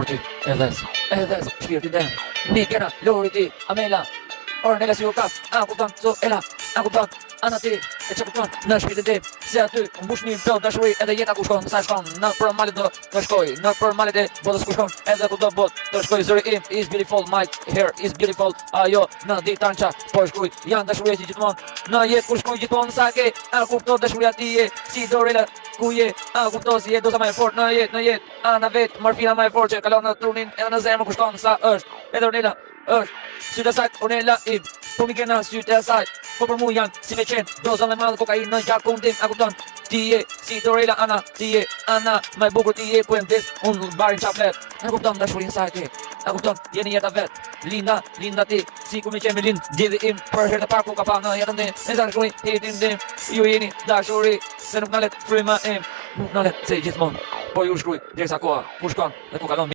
për ty, edhes, shpirti dem, Nikena, Lori ti, Amela, Ornella si u kap, a kupton, so ela, a kupton, ana ti, e që kupton, në shpirtin tim, se aty, mbush mirë do dashuri, edhe jeta ku shkon, sa shkon, në për malet do të shkoj, në për malet e botës ku shkon, edhe ku do bot, të shkoj, zëri im is beautiful, my hair is beautiful, ajo, në ditanqa, po shkuj, janë dashuria që gjithmon, në jetë ku shkuj gjithmon, sa ke, a kupton dashuria ti je, si dorela, ku je, a kupton si je doza më e fort, në jetë, ana vet, morfina më e fort që kalon në trunin, edhe në zemër ku shkon, sa është, edhe Ornella, është, sytë e sajt, Ornella im, po mi kena sytë e sajt, po për mu janë si me qenë, doza me madhë kokainë në gjakun tim, a kupton, ti je, si Dorela ana, ti je, ana, më e bukur ti je, ku e mdis, unë barin qaflet, a kupton, dashurin sajt ti, a kupton, jeni jeta vet, linda ti, si ku mi qenë me lind, djedi im, për herë të parku ka pa në jetën tim, e zashurin, hitin tim, ju jeni dashuri, se nuk nalet fryma im, nuk nalet se gjithmon, po ju shkruj, dirsa koha, ku shkon, dhe ku kalon